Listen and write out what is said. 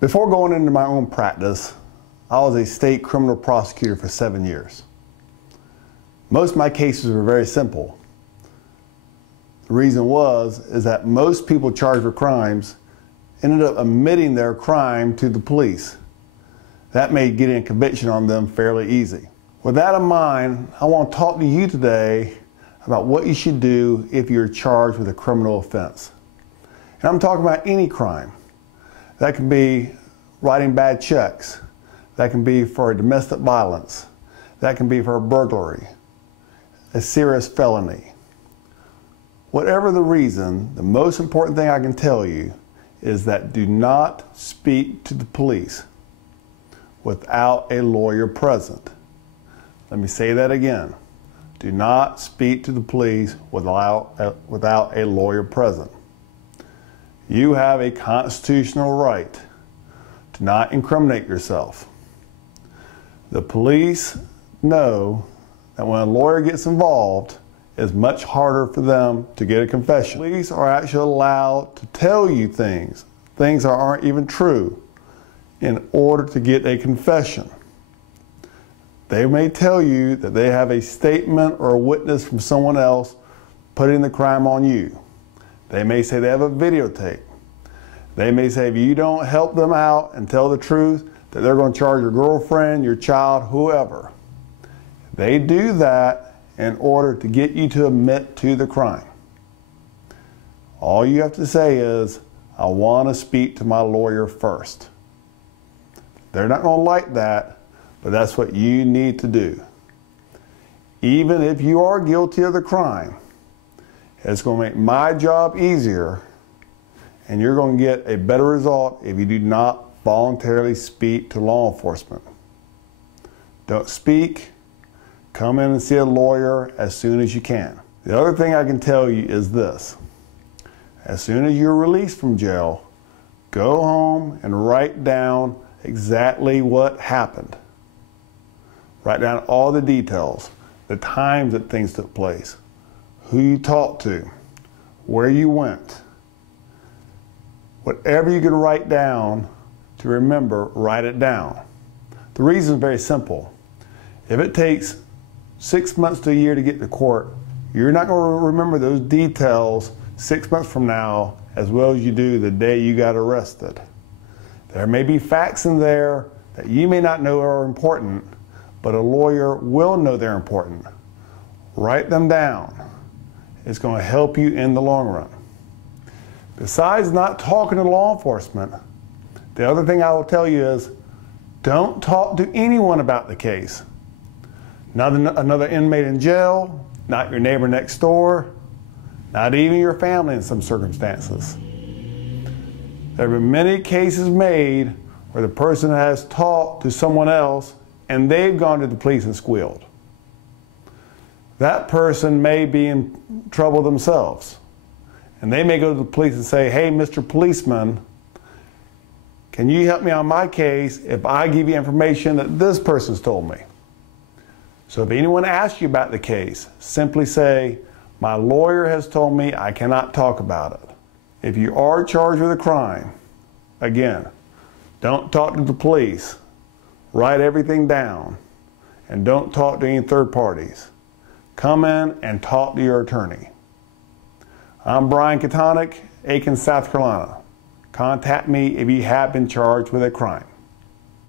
Before going into my own practice, I was a state criminal prosecutor for 7 years. Most of my cases were very simple. The reason is that most people charged with crimes ended up admitting their crime to the police. That made getting a conviction on them fairly easy. With that in mind, I want to talk to you today about what you should do if you're charged with a criminal offense. And I'm talking about any crime. That can be writing bad checks. That can be for domestic violence. That can be for a burglary, a serious felony. Whatever the reason, the most important thing I can tell you is that do not speak to the police without a lawyer present. Let me say that again. Do not speak to the police without a lawyer present. You have a constitutional right to not incriminate yourself. The police know that when a lawyer gets involved, it's much harder for them to get a confession. Police are actually allowed to tell you things that aren't even true, in order to get a confession. They may tell you that they have a statement or a witness from someone else putting the crime on you. They may say they have a videotape. They may say if you don't help them out and tell the truth, that they're going to charge your girlfriend, your child, whoever. They do that in order to get you to admit to the crime. All you have to say is, I want to speak to my lawyer first. They're not going to like that, but that's what you need to do. Even if you are guilty of the crime, it's going to make my job easier, and you're going to get a better result if you do not voluntarily speak to law enforcement. Don't speak. Come in and see a lawyer as soon as you can. The other thing I can tell you is this. As soon as you're released from jail, go home and write down exactly what happened. Write down all the details, the times that things took place, who you talked to, where you went. Whatever you can write down to remember, write it down. The reason is very simple. If it takes 6 months to a year to get to court, you're not going to remember those details 6 months from now as well as you do the day you got arrested. There may be facts in there that you may not know are important, but a lawyer will know they're important. Write them down. It's going to help you in the long run. Besides not talking to law enforcement, the other thing I will tell you is don't talk to anyone about the case. Not another inmate in jail, not your neighbor next door, not even your family in some circumstances. There have been many cases made where the person has talked to someone else and they've gone to the police and squealed. That person may be in trouble themselves. And they may go to the police and say, hey, Mr. Policeman, can you help me on my case if I give you information that this person's told me? So if anyone asks you about the case, simply say, my lawyer has told me I cannot talk about it. If you are charged with a crime, again, don't talk to the police. Write everything down. And don't talk to any third parties. Come in and talk to your attorney. I'm Brian Katonak, Aiken, South Carolina. Contact me if you have been charged with a crime.